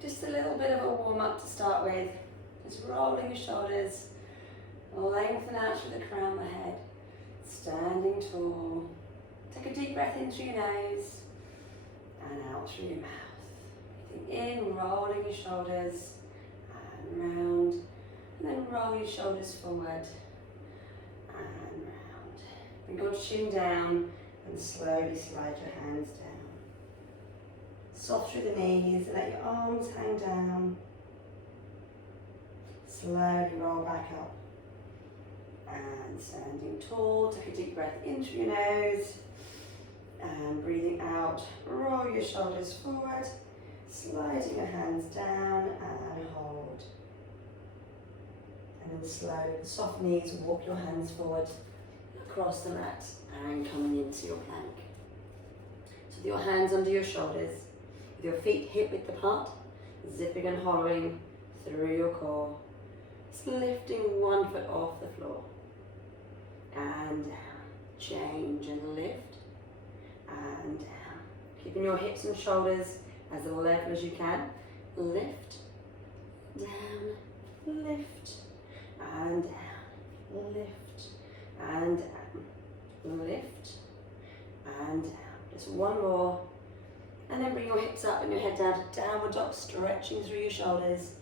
Just a little bit of a warm up to start with. Just rolling your shoulders, lengthen out through the crown of the head, standing tall. Take a deep breath in through your nose and out through your mouth. Breathing in, rolling your shoulders and round, and then roll your shoulders forward and round. Bring your chin down and slowly slide your hands down. Soft through the knees, let your arms hang down. Slowly roll back up. And standing tall, take a deep breath in through your nose. And breathing out, roll your shoulders forward, sliding your hands down and hold. And then slowly, with soft knees, walk your hands forward across the mat and coming into your plank. So with your hands under your shoulders, with your feet hip width apart, zipping and hollowing through your core. Just lifting one foot off the floor. And down. Change and lift. And down. Keeping your hips and shoulders as level as you can. Lift. Down. Lift. And down. Lift. And down. Lift. And down. Just one more. And then bring your hips up and your head down to downward dog, stretching through your shoulders.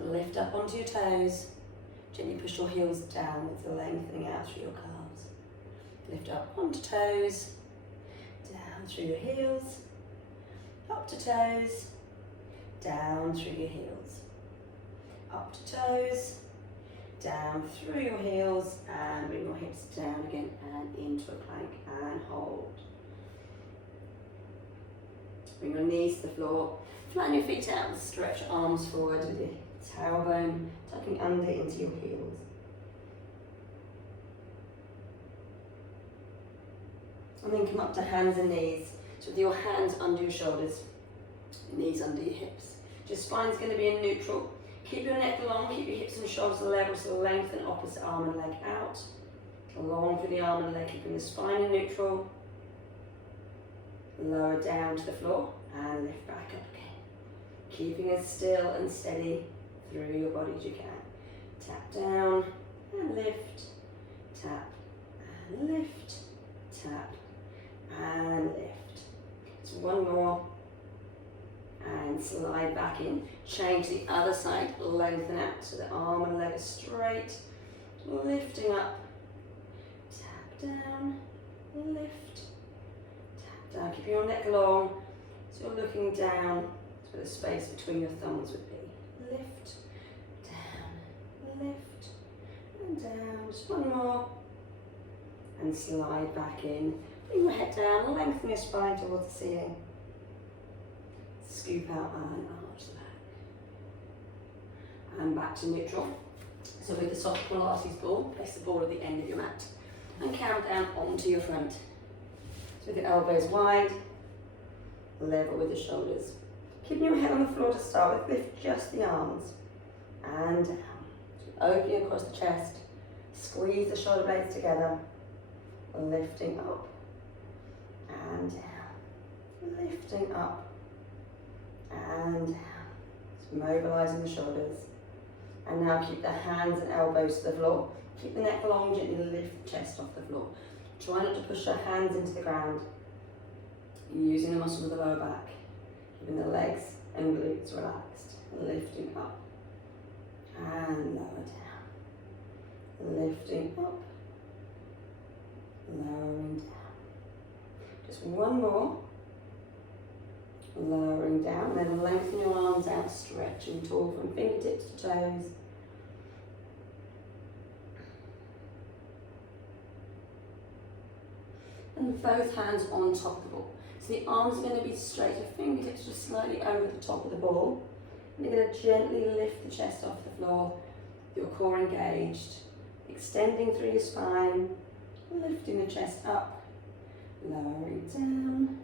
Lift up onto your toes. Gently push your heels downwards, lengthening out through your calves. Lift up onto toes, down through your heels, up to toes, down through your heels, up to toes, down through your heels, and bring your hips down again and into a plank and hold. Bring your knees to the floor, flatten your feet out and stretch your arms forward with your tailbone tucking under into your heels. And then come up to hands and knees. So with your hands under your shoulders, knees under your hips. Your spine's going to be in neutral. Keep your neck long, keep your hips and shoulders level, so lengthen opposite arm and leg out. Long through the arm and leg, keeping the spine in neutral. Lower down to the floor and lift back up again. Keeping as still and steady through your body as you can. Tap down and lift, tap and lift, tap and lift. Just one more and slide back in. Change the other side, lengthen out so the arm and leg are straight. Lifting up, tap down, lift, tap down. Keep your neck long so you're looking down so the space between your thumbs would be. Lift, down, lift, and down. Just one more. And slide back in. Bring your head down, lengthen your spine towards the ceiling. Scoop out and arch the back. And back to neutral. So with the soft Pilates ball, place the ball at the end of your mat. And count down onto your front. So with the elbows wide, level with the shoulders. Keeping your head on the floor to start with, lift just the arms. And down. Opening across the chest. Squeeze the shoulder blades together. Lifting up. And down. Lifting up. And down. Just mobilizing the shoulders. And now keep the hands and elbows to the floor. Keep the neck long, gently lift the chest off the floor. Try not to push your hands into the ground. Using the muscle of the lower back. Keeping the legs and glutes relaxed. Lifting up. And lower down. Lifting up. Lowering down. Just one more. Lowering down, then lengthen your arms out, stretching tall from fingertips to toes. And both hands on top of the ball. So the arms are going to be straight, your fingertips just slightly over the top of the ball. And you're going to gently lift the chest off the floor, your core engaged, extending through your spine, lifting the chest up, lowering down,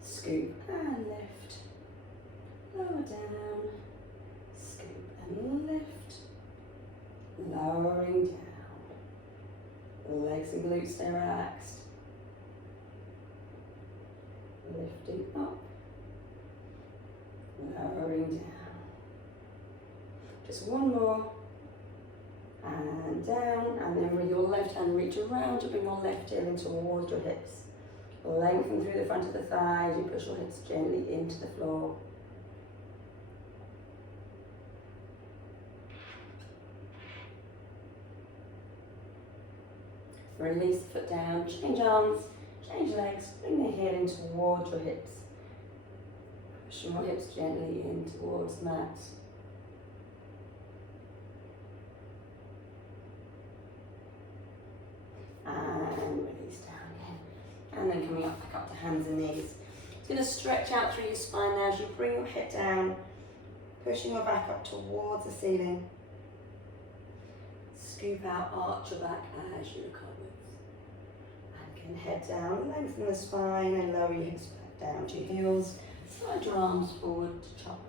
scoop and lift, lower down, scoop and lift, lowering down, legs and glutes stay relaxed, lifting up, lowering down. Just one more. And down, and then with your left hand reach around to bring your left heel in towards your hips. Lengthen through the front of the thighs, you push your hips gently into the floor. Release the foot down, change arms, change legs, bring the heel in towards your hips. Push your hips gently in towards the mat. And release down again. And then coming up, back up to hands and knees. It's going to stretch out through your spine now as you bring your head down, pushing your back up towards the ceiling. Scoop out, arch your back as you look upwards. And again, head down, lengthen the spine and lower your hips back down to your heels. Slide your arms forward to chop.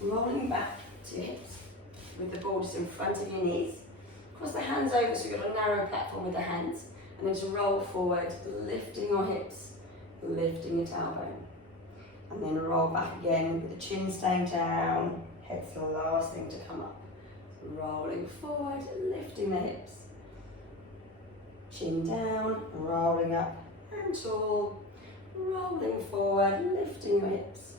Rolling back to your hips with the ball just in front of your knees. Cross the hands over so you've got a narrow platform with the hands. And then to roll forward, lifting your hips, lifting your tailbone. And then roll back again with the chin staying down. Head's the last thing to come up. So rolling forward, lifting the hips. Chin down, rolling up and tall. Rolling forward, lifting your hips.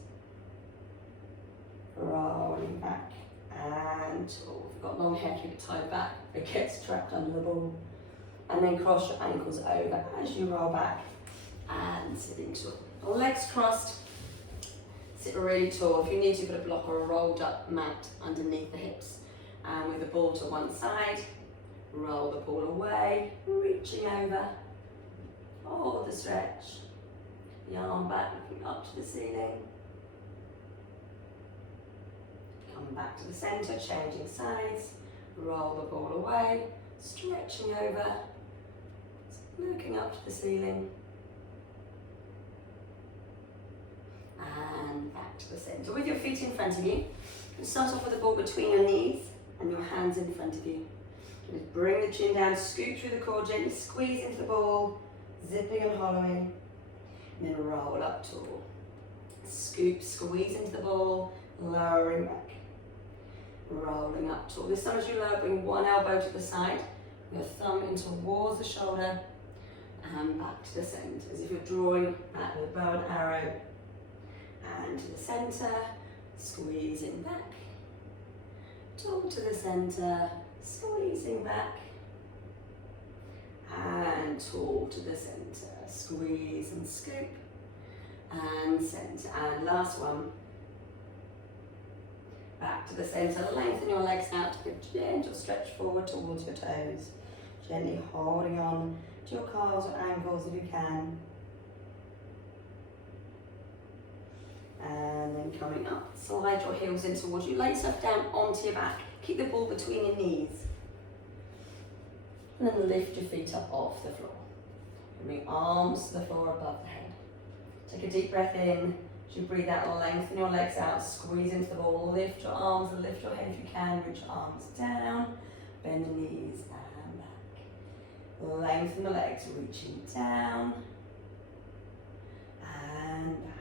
Rolling back and tall. If you've got long hair, keep it tied back. It gets trapped under the ball. And then cross your ankles over as you roll back and sitting tall. Legs crossed. Sit really tall. If you need to, put a block or a rolled up mat underneath the hips. And with the ball to one side, roll the ball away, reaching over. Hold the stretch. The arm back, looking up to the ceiling. Come back to the centre, changing sides. Roll the ball away, stretching over, looking up to the ceiling. And back to the centre. With your feet in front of you, you start off with the ball between your knees and your hands in front of you. Just bring the chin down, scoot through the core, gently squeeze into the ball, zipping and hollowing. And then roll up tall. Scoop, squeeze into the ball, lowering back. Rolling up tall. This time as you lower, bring one elbow to the side, your thumb in towards the shoulder, and back to the centre, as if you're drawing back with a bow and arrow. And to the centre, squeezing back. Tall to the centre, squeezing back. And tall to the centre, squeeze and scoop. And centre, and last one. Back to the centre, lengthen your legs out, give a gentle stretch forward towards your toes. Gently holding on to your calves or ankles if you can. And then coming up, slide your heels in towards you, lay yourself down onto your back. Keep the ball between your knees. And then lift your feet up off the floor. Bring arms to the floor above the head. Take a deep breath in. As you breathe out, lengthen your legs out, squeeze into the ball, lift your arms and lift your head if you can, reach your arms down, bend the knees and back. Lengthen the legs, reaching down and back.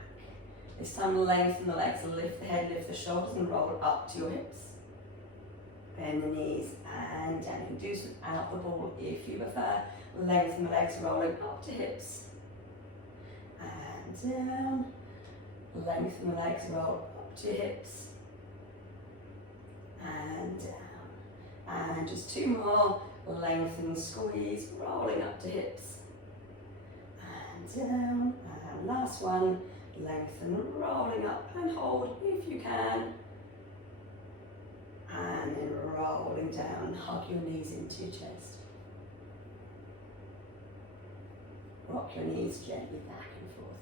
This time lengthen the legs, lift the head, lift the shoulders and roll up to your hips. Bend the knees and down. You can do some out the ball if you prefer. Lengthen the legs, rolling up to hips and down. Lengthen the legs, roll up to your hips and down. And just two more. Lengthen, squeeze, rolling up to hips and down. And last one. Lengthen, rolling up and hold if you can. And then rolling down. Hug your knees into your chest. Rock your knees gently back and forth.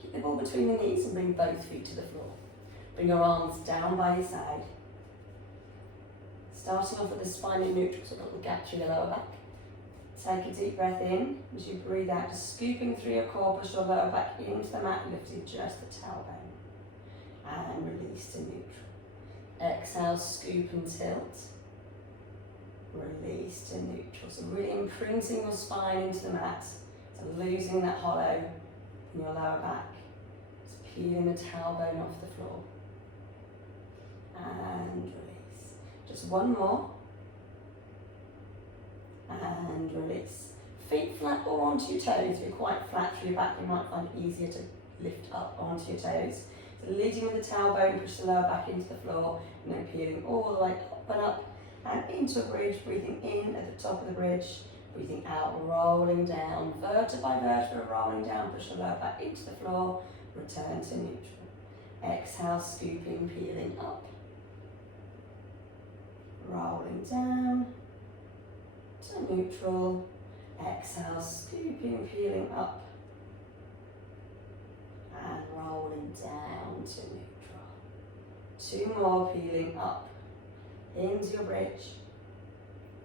Keep the ball between the knees and bring both feet to the floor. Bring your arms down by your side. Starting off with the spine in neutral, so got the gap through your lower back. Take a deep breath in. As you breathe out, just scooping through your core, push your lower back into the mat, lifting just the tailbone. And release to neutral. Exhale, scoop and tilt. release to neutral. So really imprinting your spine into the mat, so losing that hollow in your lower back. Just peeling the tailbone off the floor. And release. Just one more. And release. Feet flat or onto your toes. If you're quite flat through your back, you might find it easier to lift up onto your toes. So leading with the tailbone, push the lower back into the floor, and then peeling all the way up and up and into a bridge, breathing in at the top of the bridge, breathing out, rolling down, vertebra by vertebra, rolling down, push the lower back into the floor, return to neutral. Exhale, scooping, peeling up. Rolling down to neutral. Exhale, scooping, peeling up. And rolling down to neutral. Two more, peeling up into your bridge.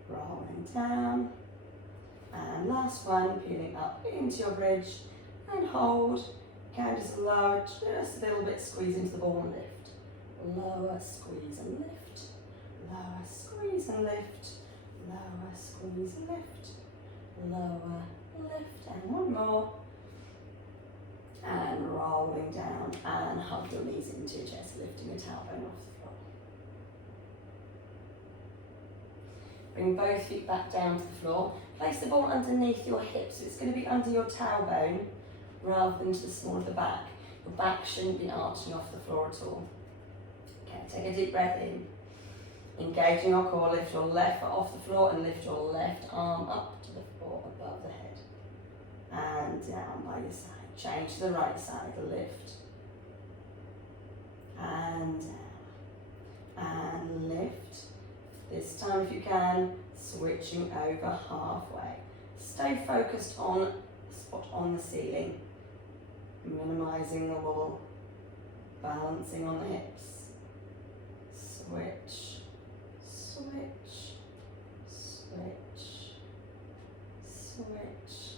Rolling down. And last one, peeling up into your bridge. And hold. Can just lower just a little bit, squeeze into the ball and lift. Lower, squeeze and lift. Lower, squeeze and lift. Lower, squeeze and lift. Lower, lift. And one more. And rolling down and hug your knees into your chest, lifting your tailbone off the floor. Bring both feet back down to the floor. Place the ball underneath your hips. So it's going to be under your tailbone rather than to the small of the back. Your back shouldn't be arching off the floor at all. Okay, take a deep breath in. Engaging your core, lift your left foot off the floor and lift your left arm up to the floor above the head. And down by your side. Change to the right side, lift. And down. And lift. This time if you can, switching over halfway. Stay focused on the spot on the ceiling. Minimizing the wall. Balancing on the hips. Switch. Switch. Switch. Switch.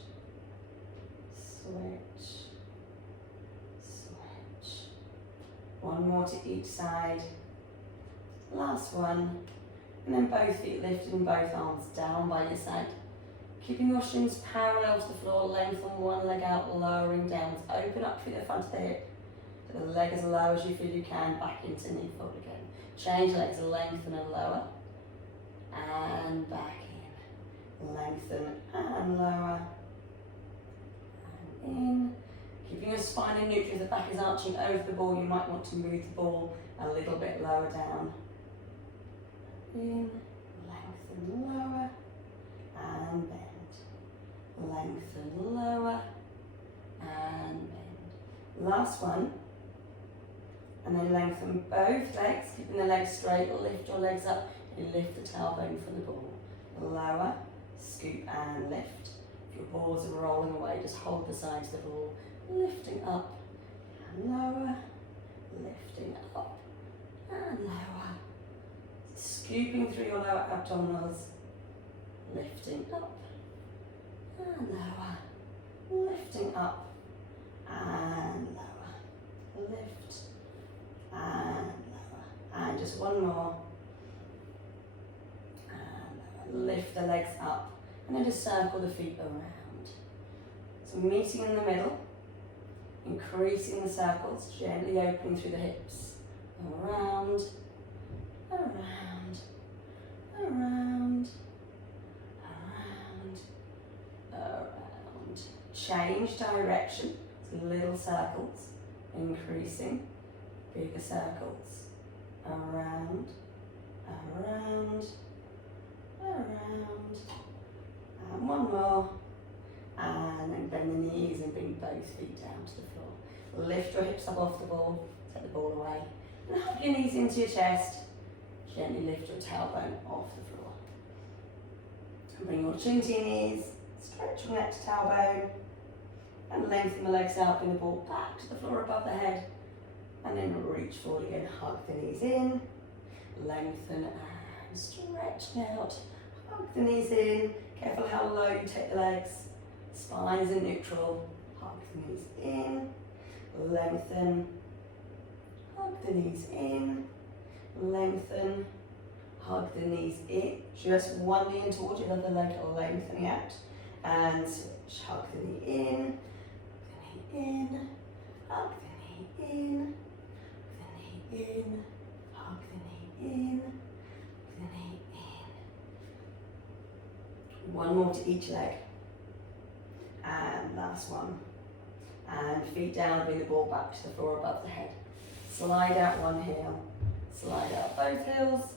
Switch, switch. One more to each side. Last one. And then both feet lifted and both arms down by your side. Keeping your shins parallel to the floor, lengthen one leg out, lowering down. Open up through the front of the hip. So the leg as low as you feel you can, back into knee fold again. Change legs, lengthen and lower. And back in. Lengthen and lower. In, keeping your spine in neutral. If the back is arching over the ball, you might want to move the ball a little bit lower down. In, lengthen, lower, and bend. Lengthen, lower, and bend. Last one. And then lengthen both legs, keeping the legs straight. Lift your legs up and lift the tailbone from the ball. Lower, scoop and lift. Your balls are rolling away, just hold the sides of the ball, lifting up and lower, lifting up and lower, scooping through your lower abdominals, lifting up and lower, lifting up and lower, lift and lower, and just one more, and lift the legs up. And then just circle the feet around. So meeting in the middle, increasing the circles, gently opening through the hips. Around, around, around, around, around. Change direction, so little circles, increasing, bigger circles. Around, around, around. And one more, and then bend the knees and bring both feet down to the floor. Lift your hips up off the ball, take the ball away, and hug your knees into your chest. Gently lift your tailbone off the floor. And bring your chin to your knees, stretch your neck to tailbone, and lengthen the legs out, bring the ball back to the floor above the head, and then reach forward again, hug the knees in, lengthen and stretch out, hug the knees in. Careful how low you take the legs. Spine is in neutral. Hug the knees in. Lengthen. Hug the knees in. Lengthen. hug the knees in, just one knee in towards your other leg, lengthening out, and switch, hug the knee in, hug the knee in, the knee in, hug the knee in, the knee in. One more to each leg, and last one, and feet down, bring the ball back to the floor above the head, slide out one heel, slide out both heels,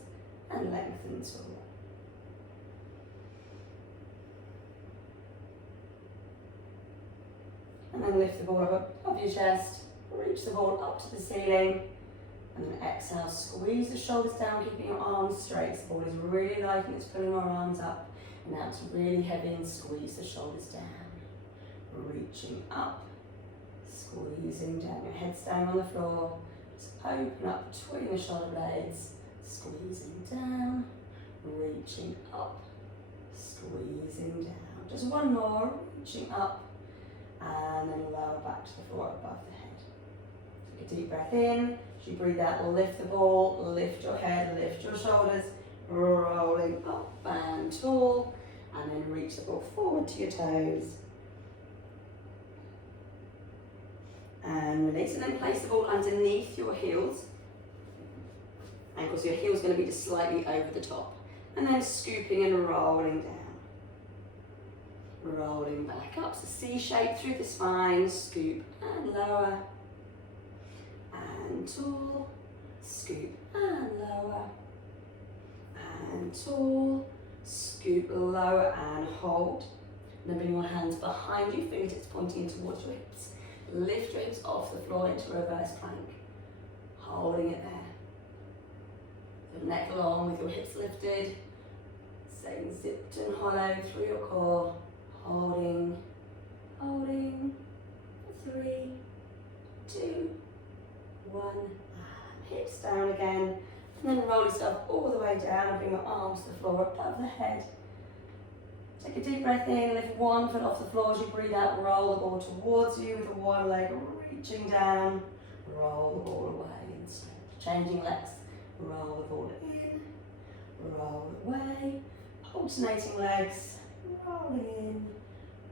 and lengthen to the wall. And then lift the ball up above your chest, reach the ball up to the ceiling, and then exhale, squeeze the shoulders down, keeping your arms straight. The ball is really light and it's pulling our arms up, and now it's really heavy and squeeze the shoulders down. Reaching up, squeezing down, your head staying on the floor, just open up between the shoulder blades, squeezing down, reaching up, squeezing down. Just one more, reaching up, and then lower back to the floor above the head. Take a deep breath in. As you breathe out, lift the ball, lift your head, lift your shoulders, rolling up and tall, and then reach the ball forward to your toes. And release, and then place the ball underneath your heels. Ankles, so your heel's going to be just slightly over the top. And then scooping and rolling down. Rolling back up, so C shape through the spine, scoop and lower. And tall, scoop and lower. And tall, scoop lower and hold. Then bring your hands behind you, fingertips pointing in towards your hips. Lift your hips off the floor into reverse plank. Holding it there. Your neck long with your hips lifted. Staying zipped and hollow through your core. Holding, holding. 3, 2, 1. And hips down again. And then roll yourself all the way down. Bring your arms to the floor above the head. Take a deep breath in, lift one foot off the floor as you breathe out, roll the ball towards you with one leg reaching down, roll the ball away and stretch. Changing legs, roll the ball in, roll away, alternating legs, rolling in,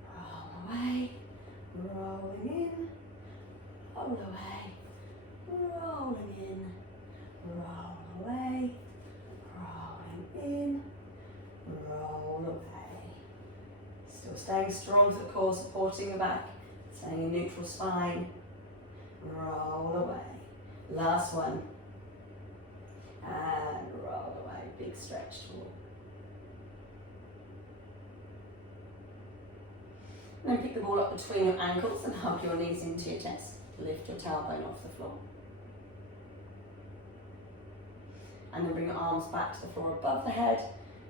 roll away, rolling in, roll away, rolling in, roll away, rolling in, roll away. Still staying strong for the core, supporting the back, staying in neutral spine. Roll away. Last one. And roll away. Big stretch toward. Then pick the ball up between your ankles and hug your knees into your chest. Lift your tailbone off the floor. And then bring your arms back to the floor above the head.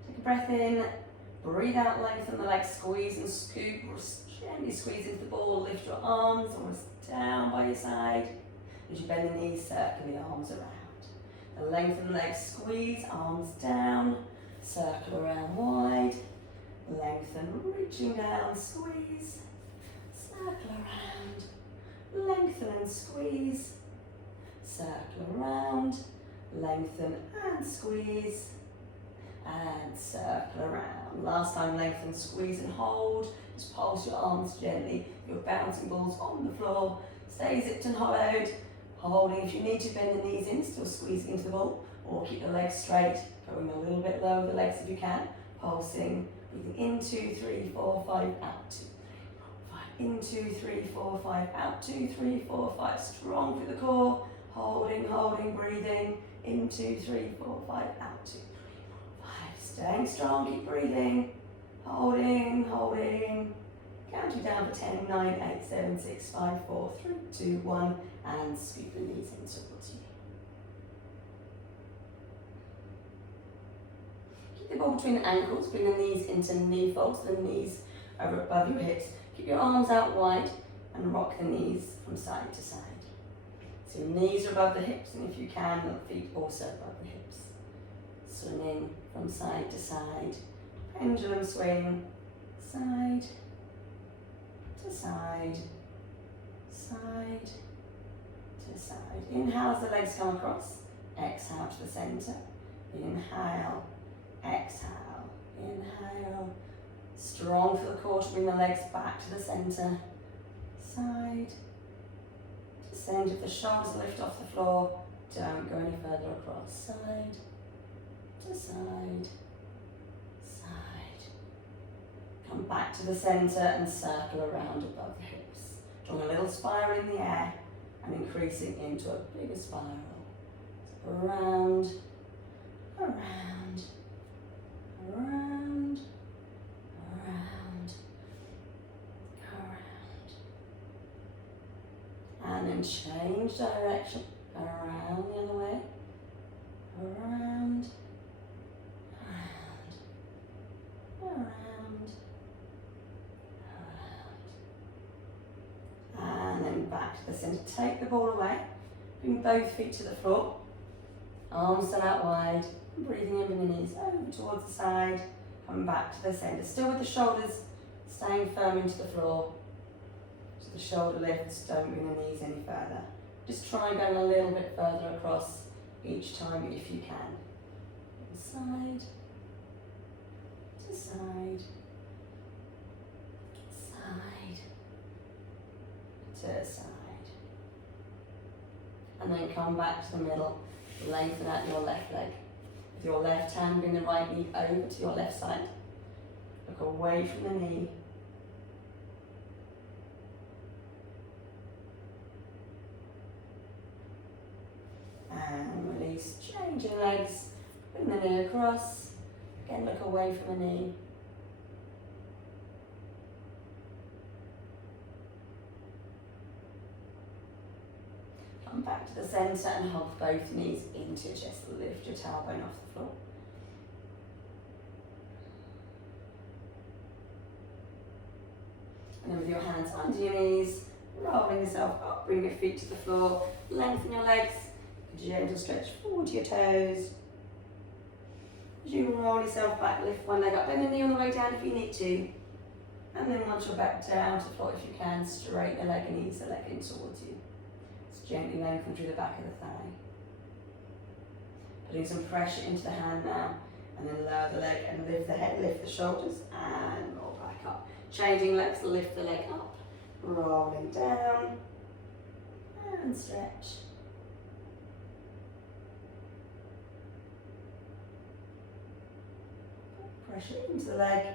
Take a breath in. Breathe out, lengthen the legs, squeeze and scoop, or gently squeeze into the ball, lift your arms, or down by your side. As you bend the knees, circle the arms around. And lengthen the legs, squeeze, arms down, circle around wide, lengthen, reaching down, squeeze, circle around, lengthen and squeeze, circle around, lengthen and squeeze, and circle around. Last time, lengthen, squeeze and hold. Just pulse your arms gently. Your bouncing balls on the floor. Stay zipped and hollowed. Holding. If you need to, bend the knees in, still squeezing into the ball. Or keep the legs straight. Going a little bit lower the legs if you can. Pulsing. Breathing in, 2, 3, 4, 5, out, 2, 3, 4, 5. In, 2, 3, 4, 5, out, 2, 3, 4, 5. Strong through the core. Holding, holding, breathing. In, 2, 3, 4, 5, out, 2, 3, 4, 5. Staying strong, keep breathing. Holding, holding. Counting down for 10, 9, 8, 7, 6, 5, 4, 3, 2, 1. And scoop the knees in towards you. Keep the ball between the ankles, bring the knees into knee folds, the knees over above your hips. Keep your arms out wide and rock the knees from side to side. So your knees are above the hips, and if you can, the feet also above the hips. Swinging from side to side. Pendulum swing, side to side, side to side. Inhale as the legs come across. Exhale to the center. Inhale, exhale, inhale. Strong for the core to bring the legs back to the centre. Side to centre. If the shoulders lift off the floor, don't go any further across. Side to side, side. Come back to the centre and circle around above the hips. Drawing a little spiral in the air and increasing into a bigger spiral. So around, around, around, around, around. And then change direction. Around the other way. Around, around, around, around. And then back to the centre. Take the ball away. Bring both feet to the floor. Arms still out wide. Breathing in with the knees over towards the side. Coming back to the centre. Still with the shoulders staying firm into the floor. So the shoulder lifts, don't bring the knees any further. Just try going a little bit further across each time if you can. Side to side, side to side. And then come back to the middle. Lengthen out your left leg. With your left hand, bring the right knee over to your left side. Look away from the knee. And release, change your legs, bring the knee across, again look away from the knee. Come back to the centre and hug both knees into your chest, lift your tailbone off the floor. And then with your hands under your knees, rolling yourself up, bring your feet to the floor, lengthen your legs. Gentle stretch forward to your toes. As you roll yourself back, lift one leg up, bend the knee on the way down if you need to. And then once you're back down to the floor, if you can, straighten the leg and ease the leg in towards you. Just gently lengthen through the back of the thigh. Putting some pressure into the hand now, and then lower the leg and lift the head, lift the shoulders, and roll back up. Changing legs, lift the leg up, rolling down, and stretch. Pressure into the leg,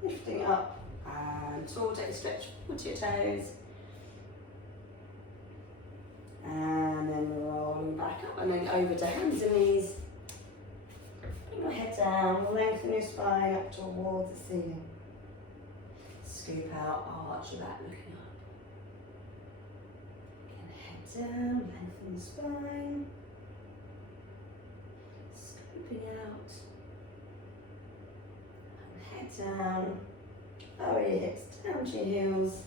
lifting up and tall, take a stretch, put your toes. And then rolling back up and then over to hands and knees. Bring your head down, lengthen your spine up towards the ceiling. Scoop out, arch your back, looking up. Again, head down, lengthen the spine. Scooping out. Down, lower your hips down to your heels.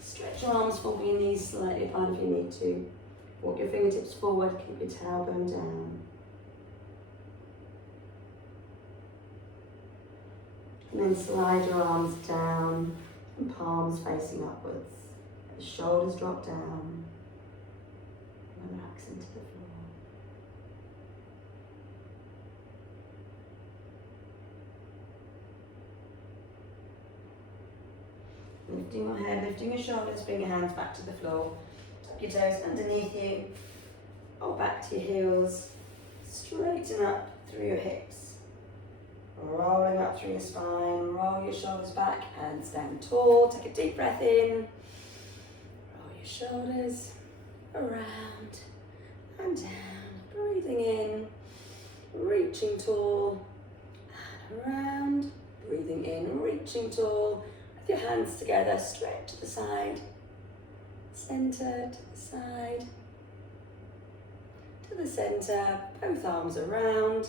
Stretch your arms, fold your knees slightly apart if you need to. Walk your fingertips forward, keep your tailbone down. And then slide your arms down and palms facing upwards. Let the shoulders drop down. Relax into the floor. Lifting your head, lifting your shoulders, bring your hands back to the floor. Tuck your toes underneath you, or back to your heels. Straighten up through your hips. Rolling up through your spine, roll your shoulders back and stand tall. Take a deep breath in. Roll your shoulders around and down. Breathing in, reaching tall and around. Breathing in, reaching tall. With your hands together, straight to the side, centre to the side, to the centre, both arms around,